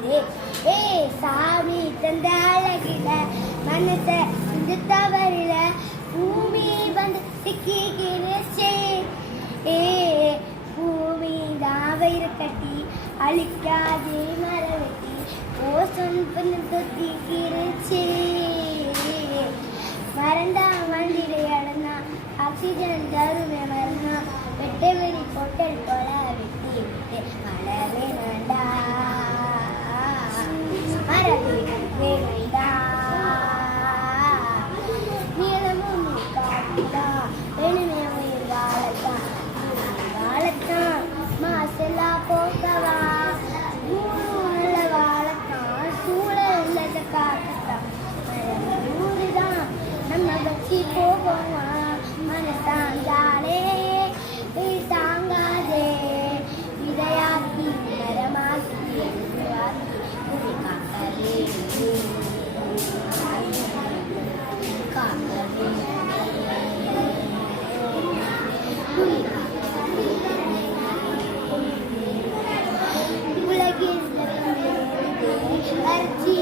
காக்கிறே. ஏ சாமி தந்த அழகில மனசை இந்த தவறில பூமி வந்து சிக்கிக்கிறச்சே. ஏ பூமி தாவயிற கட்டி அழிக்காதே மரம் வெட்டி ஓசன் பண்ணு தொத்திக்கிறச்சே. மறந்தா வண்டியில இடந்தா ஆக்சிஜன் தருமே மறந்தா வெட்டை வெளி பொட்டல் போல வெட்டி விட்டு மழவே வேண்டா மரவே வேண்டா நீளமும் காட்டுதான் வேணுமே உயிர் வாழத்தான் மாசெல்லா போக்கவா நல்ல வாழத்தான் சூழல் உள்ளத காட்டுதான் ஊருதான் நம்ம வச்சு போவோமா மனசாங்காலே தாங்காதே இதையாக்கி மரமாக்கி காக்கவே காக்கவே உலகில் வறட்சி